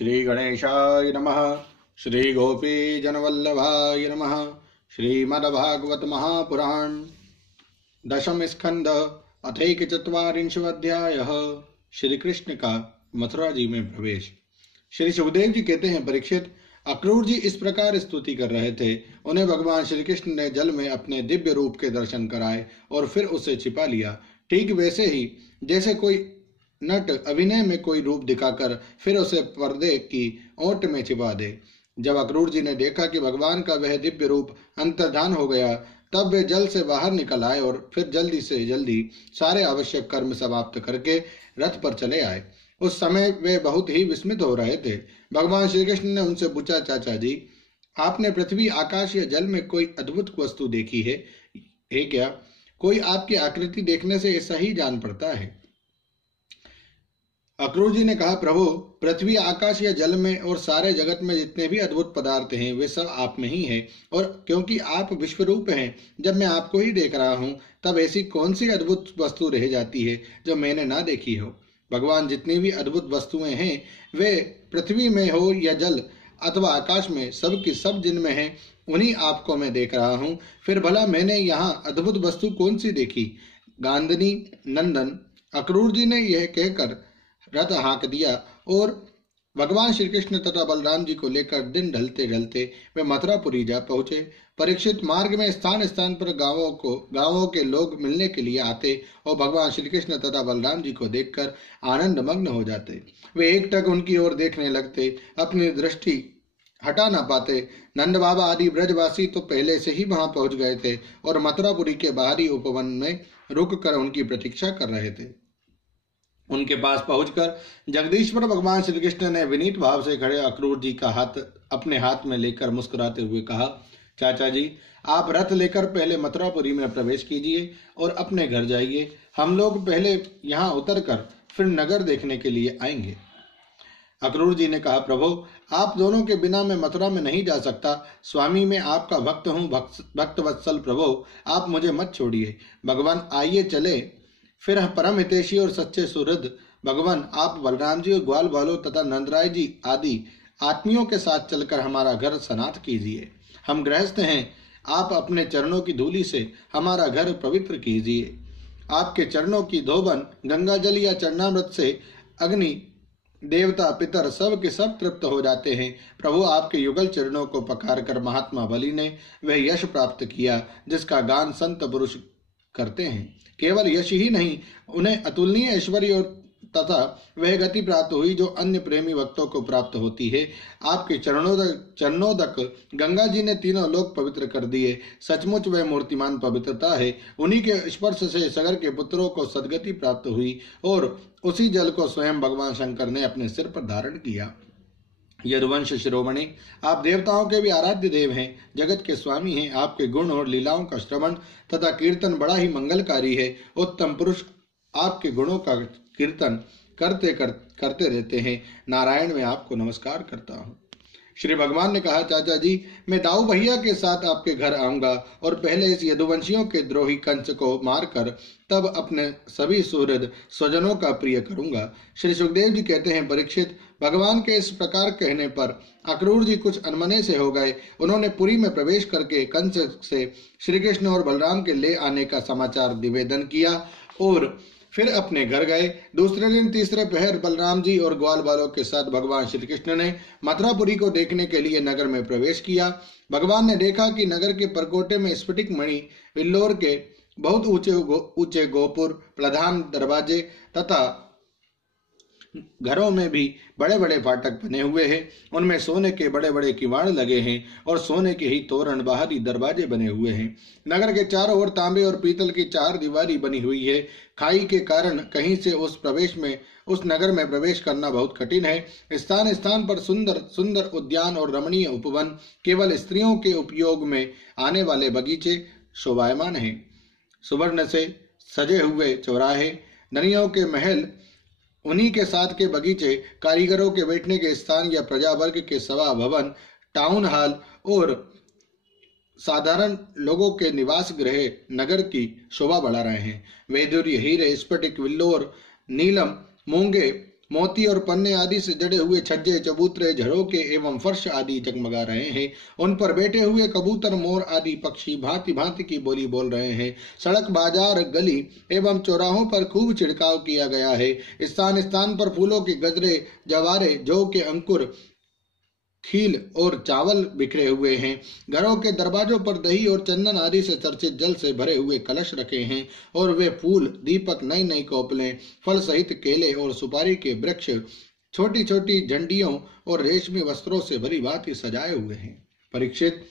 श्री गणेशाय नमः। श्री गोपी जनवल्लभाय नमः। श्रीमद्भागवत महापुराण दशम स्कंद अथैकचत्वारिंशोऽध्यायः। श्री कृष्ण का मथुरा जी में प्रवेश। श्री सुखदेव जी कहते हैं, परीक्षित, अक्रूर जी इस प्रकार स्तुति कर रहे थे। उन्हें भगवान श्री कृष्ण ने जल में अपने दिव्य रूप के दर्शन कराए और फिर उसे छिपा लिया। ठीक वैसे ही जैसे कोई नट अभिनय में कोई रूप दिखाकर फिर उसे पर्दे की ओट में छिपा दे। जब अक्रूर जी ने देखा कि भगवान का वह दिव्य रूप अंतर्धान हो गया, तब वे जल से बाहर निकल आए और फिर जल्दी से जल्दी सारे आवश्यक कर्म समाप्त करके रथ पर चले आए। उस समय वे बहुत ही विस्मित हो रहे थे। भगवान श्री कृष्ण ने उनसे पूछा, चाचा जी, आपने पृथ्वी, आकाश या जल में कोई अद्भुत वस्तु देखी है क्या? कोई आपकी आकृति देखने से ऐसा ही जान पड़ता है। अक्रूर जी ने कहा, प्रभु, पृथ्वी, आकाश या जल में और सारे जगत में जितने भी अद्भुत पदार्थ हैं वे सब आप में ही हैं। और क्योंकि आप विश्वरूप हैं, जब मैं आपको ही देख रहा हूं, तब ऐसी कौन सी अद्भुत वस्तु रह जाती है जो मैंने ना देखी हो। भगवान, जितनी भी अद्भुत वस्तुएं हैं वे पृथ्वी में हो या जल अथवा आकाश में, सब की सब जिनमें है उन्हीं आपको मैं देख रहा हूँ। फिर भला मैंने यहाँ अद्भुत वस्तु कौन सी देखी? गांधनी नंदन अक्रूर जी ने यह कहकर रथ हाँक दिया और भगवान श्री कृष्ण तथा बलराम जी को लेकर दिन ढलते ढलते वे मथुरापुरी जा पहुंचे। परीक्षित, मार्ग में स्थान स्थान पर गांवों के लोग मिलने के लिए आते और भगवान श्री कृष्ण तथा बलराम जी को देखकर आनंद मग्न हो जाते। वे एकटक उनकी ओर देखने लगते, अपनी दृष्टि हटा ना पाते। नंद बाबा आदि ब्रजवासी तो पहले से ही वहां पहुंच गए थे और मथुरापुरी के बाहरी उपवन में रुक कर उनकी प्रतीक्षा कर रहे थे। उनके पास पहुंचकर जगदीश्वर भगवान श्री कृष्ण ने विनीत भाव से खड़े अक्रूर जी का हाथ अपने हाथ में लेकर मुस्कुराते हुए कहा, चाचा जी, आप रथ लेकर पहले मथुरापुरी में प्रवेश कीजिए और अपने घर जाइए। हम लोग पहले यहाँ उतरकर फिर नगर देखने के लिए आएंगे। अक्रूर जी ने कहा, प्रभु, आप दोनों के बिना मैं मथुरा में नहीं जा सकता। स्वामी, मैं आपका भक्त हूँ, भक्त वत्सल प्रभु, आप मुझे मत छोड़िए। भगवान, आइए चले। फिर परम हितैषी और सच्चे सुहृद भगवान, आप बलराम जी और ग्वाल बालों तथा नंदराय जी आदि आत्मियों के साथ चलकर हमारा घर सनाथ कीजिए। हम गृहस्थ हैं, आप अपने चरणों की धूलि से हमारा घर पवित्र कीजिए। आपके चरणों की धोबन गंगा जल या चरणामृत से अग्नि देवता पितर सब के सब तृप्त हो जाते हैं। प्रभु, आपके युगल चरणों को पकार कर महात्मा बलि ने वह यश प्राप्त किया जिसका गान संत पुरुष करते हैं। केवल यश ही नहीं, उन्हें अतुलनीय ऐश्वर्य और तथा वह गति प्राप्त हुई जो अन्य प्रेमी भक्तों को प्राप्त होती है। आपके चरणोदक गंगा जी ने तीनों लोक पवित्र कर दिए। सचमुच वह मूर्तिमान पवित्रता है। उन्हीं के स्पर्श से सगर के पुत्रों को सदगति प्राप्त हुई और उसी जल को स्वयं भगवान शंकर ने अपने सिर पर धारण किया। यदुवंश शिरोमणि, आप देवताओं के भी आराध्य देव हैं, जगत के स्वामी हैं। आपके गुण और लीलाओं का श्रवण तथा कीर्तन बड़ा ही मंगलकारी है। उत्तम पुरुष आपके गुणों का कीर्तन करते रहते हैं। नारायण, मैं आपको नमस्कार करता हूँ। श्री भगवान ने कहा, चाचा जी, मैं दाऊ भैया के साथ आपके घर आऊंगा और पहले इस यदुवंशियों के द्रोही कंस को मारकर तब अपने सभी सुहृद स्वजनों का प्रिय करूंगा। श्री सुखदेव जी कहते हैं, परीक्षित, भगवान के इस प्रकार कहने पर अक्रूर जी कुछ अनमने से हो गए। उन्होंने पुरी में प्रवेश करके कंस से श्री कृष्ण और बलराम के ले आने का समाचार निवेदन किया और फिर अपने घर गए। दूसरे दिन तीसरे पहर बलराम जी और ग्वाल बालों के साथ भगवान श्री कृष्ण ने मथुरापुरी को देखने के लिए नगर में प्रवेश किया। भगवान ने देखा कि नगर के परकोटे में स्फटिक मणि, विल्लोर के बहुत ऊंचे गोपुर, प्रधान दरवाजे तथा घरों में भी बड़े बड़े फाटक बने हुए हैं। उनमें सोने के बड़े बड़े किवाड़ लगे हैं और सोने के ही तोरण बाहरी दरवाजे बने हुए हैं। नगर के चारों ओर तांबे और पीतल की चार दीवारी बनी हुई है। खाई के कारण कहीं से उस नगर में प्रवेश करना बहुत कठिन है। स्थान स्थान पर सुंदर सुंदर उद्यान और रमणीय उपवन, केवल स्त्रियों के उपयोग में आने वाले बगीचे शोभायमान हैं। सुवर्ण से सजे हुए चौराहे, नरियों के महल, उन्हीं के साथ के बगीचे, कारीगरों के बैठने के स्थान या प्रजा वर्ग के सभा भवन, टाउन हॉल और साधारण लोगों के निवास गृह नगर की शोभा बढ़ा रहे हैं। वैदुर्य, हीरे, स्फटिक, विल्लोर, नीलम, मूंगे मोती और पन्ने आदि से जड़े हुए छज्जे, चबूतरे, झरोके एवं फर्श आदि जगमगा रहे हैं। उन पर बैठे हुए कबूतर, मोर आदि पक्षी भांति भांति की बोली बोल रहे हैं। सड़क, बाजार, गली एवं चौराहों पर खूब छिड़काव किया गया है। स्थान स्थान पर फूलों के गजरे, जवारे, जौ के अंकुर, खील और चावल बिखरे हुए हैं। घरों के दरवाजों पर दही और चंदन आदि से चर्चित जल से भरे हुए कलश रखे हैं और वे फूल, दीपक, नई नई कोपलें, फल सहित केले और सुपारी के वृक्ष, छोटी छोटी झंडियों और रेशमी वस्त्रों से भली भांति सजाए हुए हैं। परीक्षित,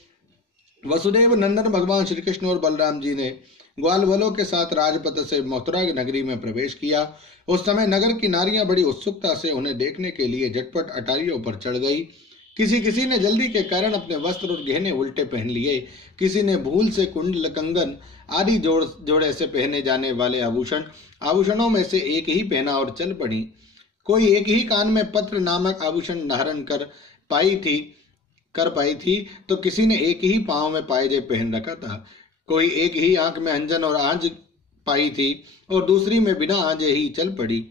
वसुदेव नंदन भगवान श्री कृष्ण और बलराम जी ने ग्वाल वालों के साथ राजपथ से मथुरा नगरी में प्रवेश किया। उस समय नगर की नारियां बड़ी उत्सुकता से उन्हें देखने के लिए झटपट अटारियों पर चढ़ गई। किसी किसी ने जल्दी के कारण अपने वस्त्र और गहने उल्टे पहन लिए। किसी ने भूल से कुंडल, कंगन आदि जोड़े से पहने जाने वाले आभूषणों में से एक ही पहना और चल पड़ी। कोई एक ही कान में पत्र नामक आभूषण धारण कर पाई थी तो किसी ने एक ही पांव में पायजे पहन रखा था। कोई एक ही आंख में अंजन और आंज पाई थी और दूसरी में बिना आंजे ही चल पड़ी।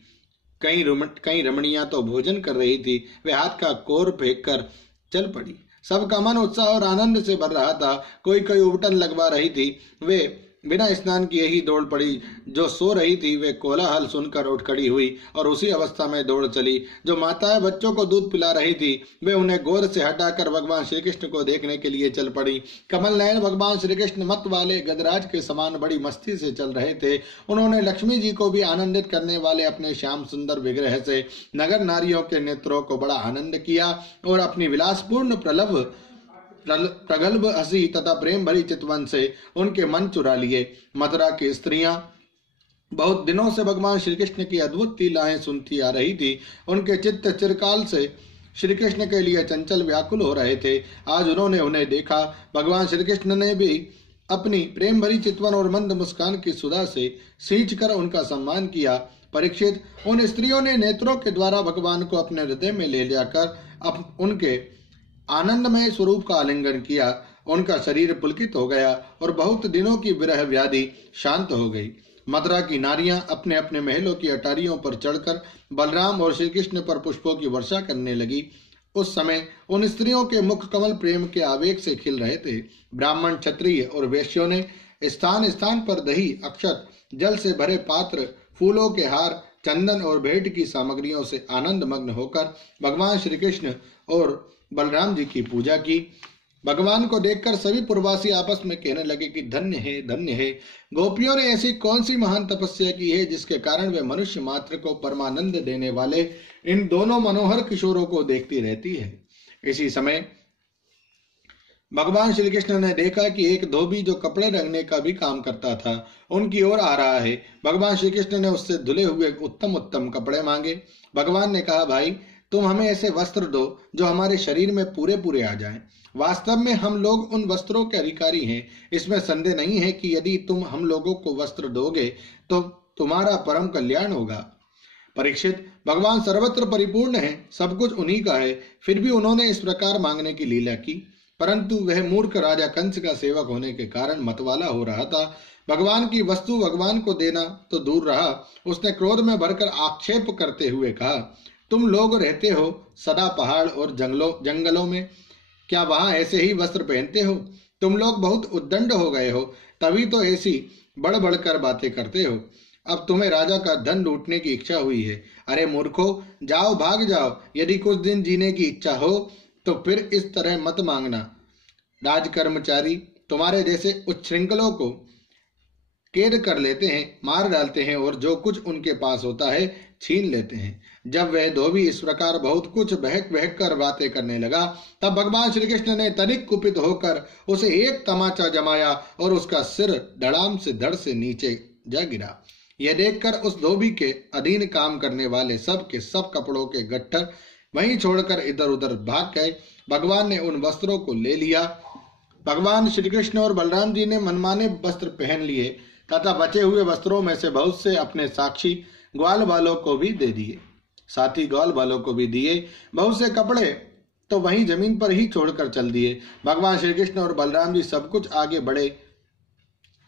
कई रमणियां तो भोजन कर रही थी, वे हाथ का कोर फेंक कर चल पड़ी। सबका मन उत्साह और आनंद से भर रहा था। कोई कोई उबटन लगवा रही थी, वे बिना स्नान किए ही दौड़ पड़ी। जो सो रही थी वे कोलाहल सुनकर उठ खड़ी हुई और उसी अवस्था में दौड़ चली। जो माताएं बच्चों को दूध पिला रही थी वे उन्हें गोद से हटाकर भगवान श्री कृष्ण को देखने के लिए चल पड़ी। कमल नयन भगवान श्री कृष्ण मत वाले गजराज के समान बड़ी मस्ती से चल रहे थे। उन्होंने लक्ष्मी जी को भी आनंदित करने वाले अपने श्याम सुंदर विग्रह से नगर नारियों के नेत्रों को बड़ा आनंद किया और अपनी विलासपूर्ण प्रगल्भ हंसी तथा प्रेम भरी चितवन से उनके मन चुरा लिए। मथुरा की स्त्रियां बहुत दिनों से भगवान श्री कृष्ण की अद्भुत लीलाएं सुनती आ रही थी। उनके चित्त चिरकाल से श्री कृष्ण के लिए चंचल व्याकुल हो रहे थे। आज उन्होंने उन्हें देखा। भगवान श्री कृष्ण ने भी अपनी प्रेम भरी चितवन और मंद मुस्कान की सुधा से सींच कर उनका सम्मान किया। परीक्षित, उन स्त्रियों ने नेत्रों के द्वारा भगवान को अपने हृदय में ले जाकर उनके आनंदमय स्वरूप का आलिंगन किया। उनका शरीर पुलकित हो गया और बहुत दिनों की विरह व्याधि शांत हो गई। मथुरा की नारियां अपने अपने महलों की अटारियों पर चढ़कर बलराम और श्री कृष्ण पर पुष्पों की वर्षा करने लगी। उस समय उन स्त्रियों के मुख कमल प्रेम के आवेग से खिल रहे थे। ब्राह्मण, क्षत्रिय और वैश्यों ने स्थान स्थान पर दही, अक्षत, जल से भरे पात्र, फूलों के हार, चंदन और भेंट की सामग्रियों से आनंद मग्न होकर भगवान श्री कृष्ण और बलराम जी की पूजा की। भगवान को देखकर सभी पूर्ववासी आपस में कहने लगे कि धन्य है, धन्य है। गोपियों ने ऐसी कौन सी महान तपस्या की है जिसके कारण वे मनुष्य मात्र को परमानंद देने वाले इन दोनों मनोहर किशोरों को देखती रहती है। इसी समय भगवान श्री कृष्ण ने देखा कि एक धोबी जो कपड़े रंगने का भी काम करता था उनकी ओर आ रहा है। भगवान श्री कृष्ण ने उससे धुले हुए उत्तम उत्तम कपड़े मांगे। भगवान ने कहा, भाई तुम हमें ऐसे वस्त्र दो जो हमारे शरीर में पूरे पूरे आ जाएं। वास्तव में हम लोग उन वस्त्रों के अधिकारी हैं। इसमें संदेह नहीं है कि यदि तुम हम लोगों को वस्त्र दोगे तो तुम्हारा परम कल्याण होगा। परीक्षित, भगवान सर्वत्र परिपूर्ण है, सब कुछ उन्हीं का है, फिर भी उन्होंने इस प्रकार मांगने की लीला की। परंतु वह मूर्ख राजा कंस का सेवक होने के कारण मतवाला हो रहा था। भगवान की वस्तु भगवान को देना तो दूर रहा, उसने क्रोध में भरकर आक्षेप करते हुए कहा, तुम लोग रहते हो सदा पहाड़ और जंगलों में, क्या वहां ऐसे ही वस्त्र पहनते हो? तुम लोग बहुत उद्दंड हो गए हो, तभी तो ऐसी बढ़ बढ़कर बातें करते हो। अब तुम्हें राजा का धन लूटने की इच्छा हुई है। अरे मूर्खो, जाओ, भाग जाओ। यदि कुछ दिन जीने की इच्छा हो तो फिर इस तरह मत मांगना। राजकर्मचारी तुम्हारे जैसे उच्छृंखलों को कैद कर लेते हैं, मार डालते हैं और जो कुछ उनके पास होता है छीन लेते हैं। जब वह धोबी इस प्रकार बहुत कुछ बहक बहक कर बातें करने लगा तब भगवान श्री कृष्ण ने तनिक कुपित होकर उसे एक तमाचा जमाया और उसका सिर धड़ाम से धड़ से नीचे जा गिरा। यह देखकर उस धोबी के अधीन काम करने वाले सब के सब कपड़ों के गट्ठर वहीं छोड़कर इधर उधर भाग गए। भगवान ने उन वस्त्रों को ले लिया। भगवान श्री कृष्ण और बलराम जी ने मनमाने वस्त्र पहन लिए तथा बचे हुए वस्त्रों में से बहुत से अपने साक्षी ग्वाल वालों को भी दे दिए। साथी ग्वाल वालों को भी दिए। बहुत से कपड़े तो वहीं जमीन पर ही छोड़कर चल दिए। भगवान श्री कृष्ण और बलराम जी सब कुछ आगे बढ़े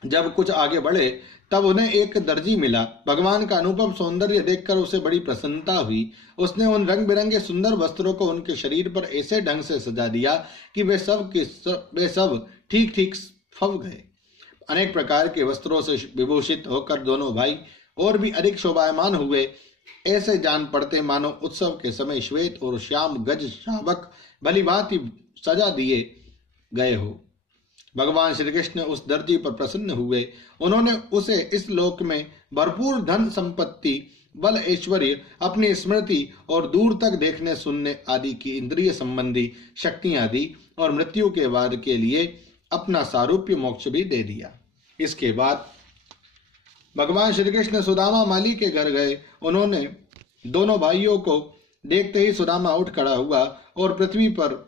जब कुछ आगे बढ़े तब उन्हें एक दर्जी मिला। भगवान का अनुपम सौंदर्य देखकर उसे बड़ी प्रसन्नता हुई। उसने उन रंग बिरंगे सुंदर वस्त्रों को उनके शरीर पर ऐसे ढंग से सजा दिया कि वे सब ठीक ठीक फव गए। अनेक प्रकार के वस्त्रों से विभूषित होकर दोनों भाई और भी अधिक शोभायमान हुए। ऐसे जान पड़ते मानो उत्सव के समय श्वेत और श्याम गज शावक भली भांति सजा दिए गए हो। भगवान श्री कृष्ण उस दर्जी पर प्रसन्न हुए। उन्होंने उसे इस लोक में भरपूर धन संपत्ति, बल, ऐश्वर्य, अपनी स्मृति और दूर तक देखने सुनने आदि की इंद्रिय संबंधी शक्तियां दी और मृत्यु के बाद के लिए अपना सारूप्य मोक्ष भी दे दिया। इसके बाद भगवान श्री कृष्ण सुदामा माली के घर गए। उन्होंने दोनों भाइयों को देखते ही सुदामा उठ खड़ा हुआ और पृथ्वी पर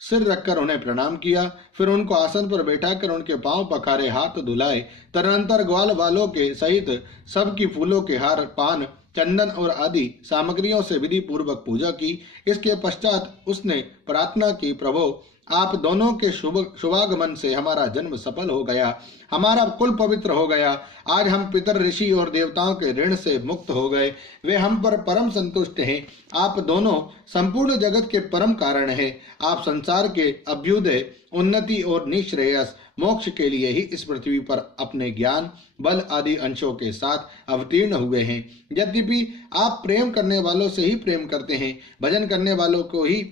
सिर रखकर उन्हें प्रणाम किया। फिर उनको आसन पर बैठाकर उनके पांव पखारे, हाथ धुलाए। तदनंतर ग्वाल बालों के सहित सबकी फूलों के हार, पान, चंदन और आदि सामग्रियों से विधि पूर्वक पूजा की। इसके पश्चात उसने प्रार्थना की, प्रभो आप दोनों के शुभागमन से हमारा जन्म सफल हो गया, हमारा कुल पवित्र हो गया। आज हम पितर, ऋषि और देवताओं के ऋण से मुक्त हो गए। वे हम पर परम संतुष्ट हैं। आप दोनों संपूर्ण जगत के परम कारण हैं। आप संसार के अभ्युदय, उन्नति और निश्रेयस मोक्ष के लिए ही इस पृथ्वी पर अपने ज्ञान, बल आदि अंशों के साथ अवतीर्ण हुए हैं। यद्यपि आप प्रेम करने वालों से ही प्रेम करते हैं, भजन करने वालों को ही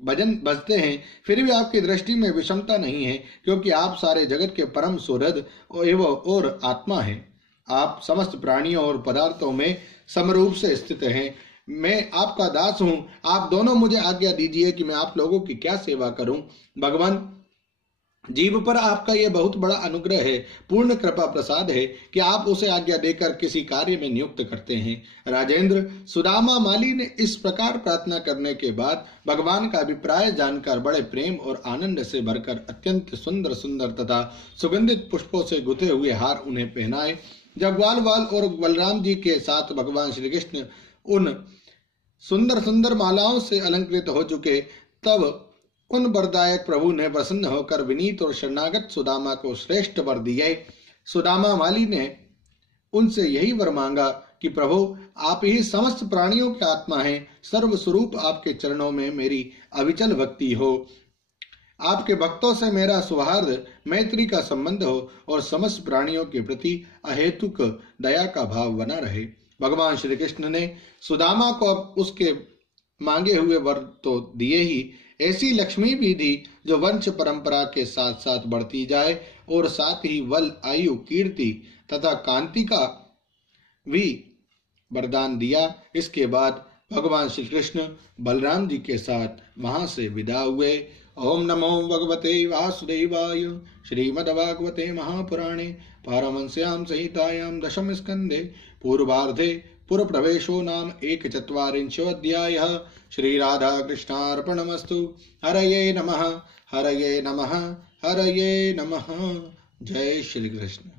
भजन बजते हैं, फिर भी आपकी दृष्टि में विषमता नहीं है, क्योंकि आप सारे जगत के परम सुहृद और आत्मा हैं। आप समस्त प्राणियों और पदार्थों में समरूप से स्थित हैं। मैं आपका दास हूँ। आप दोनों मुझे आज्ञा दीजिए कि मैं आप लोगों की क्या सेवा करूं। भगवान, जीव पर आपका यह बहुत बड़ा अनुग्रह है, पूर्ण कृपा प्रसाद है कि आप उसे आज्ञा देकर किसी कार्य में नियुक्त करते हैं। राजेंद्र, सुदामा माली ने इस प्रकार प्रार्थना करने के बाद भगवान का अभिप्राय जानकर बड़े प्रेम और आनंद से भरकर अत्यंत सुंदर सुंदर तथा सुगंधित पुष्पों से गुथे हुए हार उन्हें पहनाए। जब ग्वाल बाल और बलराम जी के साथ भगवान श्री कृष्ण उन सुंदर सुंदर मालाओं से अलंकृत हो चुके, तब उन वरदायक प्रभु ने प्रसन्न होकर विनीत और शरणागत सुदामा को श्रेष्ठ वर दिए। सुदामा माली ने उनसे यही वर मांगा कि प्रभु आप ही समस्त प्राणियों के आत्मा हैं, सर्वस्वरूप आपके चरणों में मेरी अविचल भक्ति हो। आपके भक्तों से मेरा सौहार्द, मैत्री का संबंध हो और समस्त प्राणियों के प्रति अहेतुक दया का भाव बना रहे। भगवान श्री कृष्ण ने सुदामा को अब उसके मांगे हुए वर तो दिए ही, ऐसी लक्ष्मी भी दी जो वंश परंपरा के साथ साथ बढ़ती जाए और साथ ही बल, आयु, कीर्ति तथा कांति का भी वरदान दिया। इसके बाद भगवान श्री कृष्ण बलराम जी के साथ वहां से विदा हुए। ओम नमो भगवते वासुदेवाय। श्रीमद्भागवते महापुराणे पारमहंस्यां संहितायां दशम स्कंधे पूर्वार्धे पुरप्रवेशो नाम 1चत्वारिंशोऽध्यायः। श्रीराधा कृष्णार्पणमस्तु। हरये नमः, हरये नमः, हरये नमः। जय श्री कृष्ण।